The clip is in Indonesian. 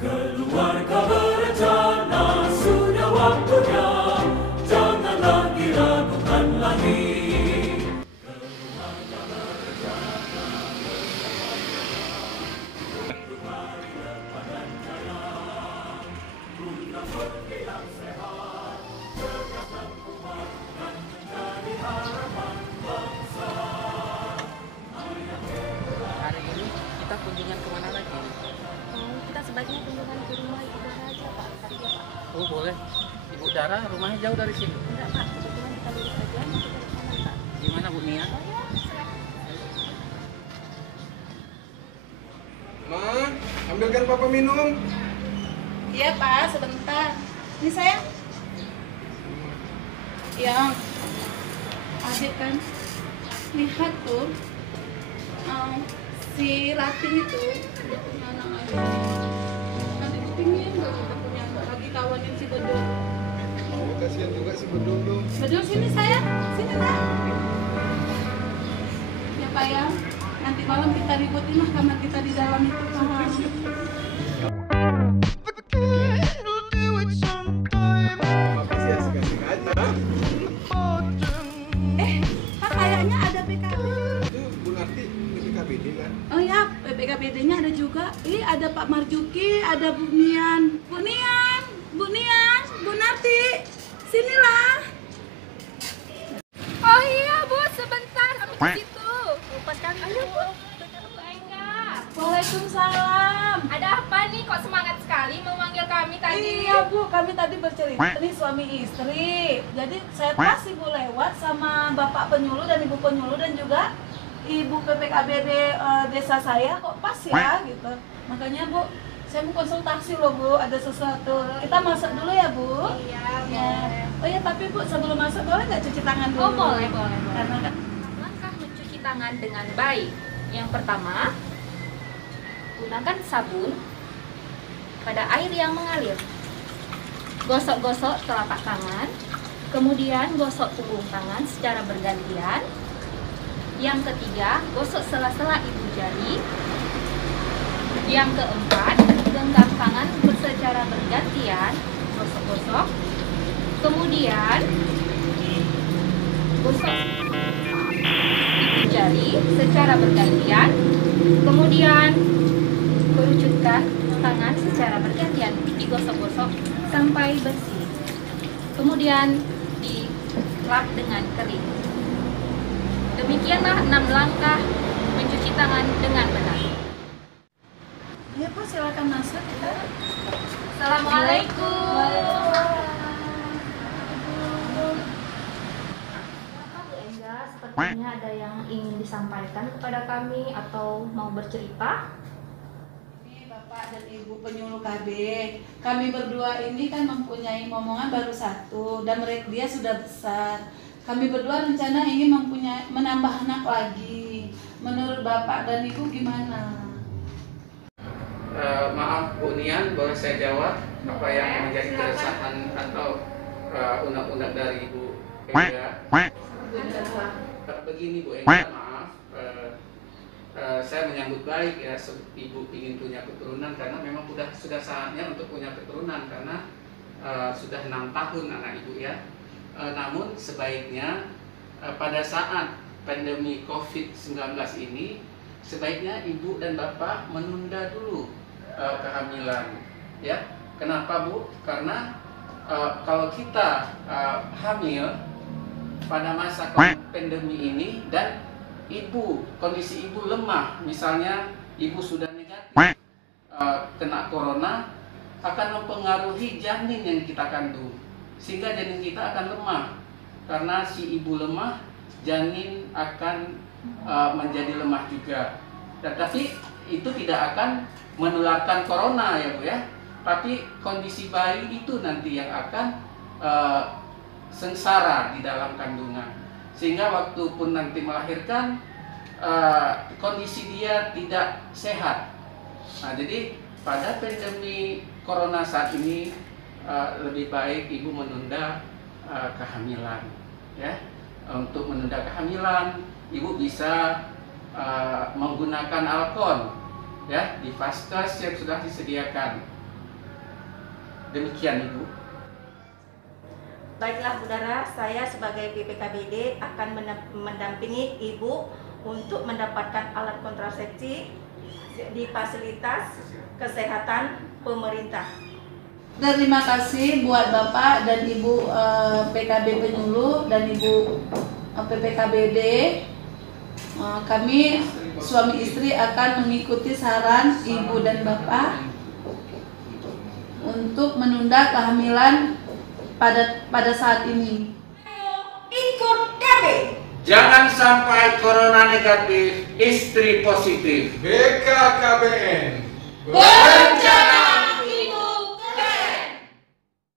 Keluarga berencana sudah waktunya, janganlah diragukan lagi. Hari ini kita kunjungan kemana lagi? Kita sebaiknya kunjungan ke rumah Ibu Dara aja Pak, tadi ya Pak. Oh boleh. Ibu Dara rumahnya jauh dari sini. Enggak Pak, kebetulan kita lurus aja, nanti dari sana Pak. Gimana Bu Nia? Oh ya, silakan. Ma, ambilkan papa minum. Iya Pak, sebentar. Ini saya. Yang adik kan lihat tuh si Ratih itu udah punya anak lagi. Adik pingin gak kita punya anak lagi kawanin si Bedul. Oh, kasihan juga si Bedul tuh. Bedul sini saya, sini Pak. Ya Pak ya, nanti malam kita ributin lah kamar kita di dalam itu Pak. Papa sih asik-asik aja. Pak kayaknya ada PKB. Itu Bu Narti di PKBD kan? Oh ya, PKBD-nya ada juga. Ih, ada Pak Marjuki, ada Bu Nian. Bu Nian, Bu Nian, Bu Narti. Sinilah. Oh iya Bu, sebentar kami ke situ. Lupa sekali Ayo Bu. Benar Bu Enggak. Waalaikumsalam. Ada apa nih kok semangat sekali memanggil kami tadi? Iya Bu, kami tadi bercerita nih suami istri. Jadi saya pas Ibu lewat sama Bapak penyuluh dan Ibu penyuluh dan juga Ibu PPKBD desa saya kok pas ya gitu. Makanya Bu, saya mau konsultasi loh Bu, ada sesuatu. Kita masuk dulu ya Bu. Iya, Ya. Oh ya tapi Bu, sebelum masuk boleh nggak cuci tangan dulu? Oh boleh. Karena kan Langkah mencuci tangan dengan baik. Yang pertama, gunakan sabun pada air yang mengalir. Gosok-gosok telapak tangan, kemudian gosok punggung tangan secara bergantian. Yang ketiga, gosok sela-sela ibu jari. Yang keempat, genggam tangan secara bergantian, gosok-gosok. Kemudian, gosok ibu jari secara bergantian. Kemudian, kerucutkan tangan secara bergantian, digosok-gosok sampai bersih. Kemudian, dilap dengan kering. Demikianlah 6 langkah mencuci tangan dengan benar. ya Pak silakan masuk kita. Assalamualaikum. Bu Engga, sepertinya ada yang ingin disampaikan kepada kami atau mau bercerita? Ini Bapak dan Ibu penyuluh KB. Kami berdua ini kan mempunyai momongan baru satu dan mereka dia sudah besar. Kami berdua rencana ingin menambah anak lagi. Menurut Bapak dan Ibu gimana? Maaf Bu Nian, boleh saya jawab apa yang menjadi keresahan atau undang-undang dari Ibu Engga? Begini Bu Engga, maaf, saya menyambut baik ya Ibu ingin punya keturunan karena memang sudah saatnya untuk punya keturunan karena sudah 6 tahun anak Ibu ya. Namun sebaiknya pada saat pandemi COVID-19 ini sebaiknya Ibu dan Bapak menunda dulu kehamilan ya. Kenapa Bu? Karena kalau kita hamil pada masa pandemi ini dan kondisi ibu lemah, misalnya ibu sudah negatif kena corona, akan mempengaruhi janin yang kita kandung, sehingga janin kita akan lemah. Karena si ibu lemah, janin akan menjadi lemah juga. Dan tapi itu tidak akan menularkan corona ya Bu ya. Tapi kondisi bayi itu nanti yang akan sengsara di dalam kandungan, sehingga waktu pun nanti melahirkan kondisi dia tidak sehat. Nah, jadi pada pandemi corona saat ini lebih baik ibu menunda kehamilan ya. Untuk menunda kehamilan ibu bisa menggunakan Alkon ya di vaskes yang sudah disediakan Demikian Ibu. Baiklah Saudara, saya sebagai BPKBD akan mendampingi Ibu untuk mendapatkan alat kontrasepsi di fasilitas kesehatan pemerintah. Terima kasih buat Bapak dan Ibu PKB Penyuluh dan Ibu PPKBD. Kami suami istri akan mengikuti saran Ibu dan Bapak untuk menunda kehamilan pada saat ini. Ikut kami. Jangan sampai corona negatif, istri positif. BKKBN Berencana.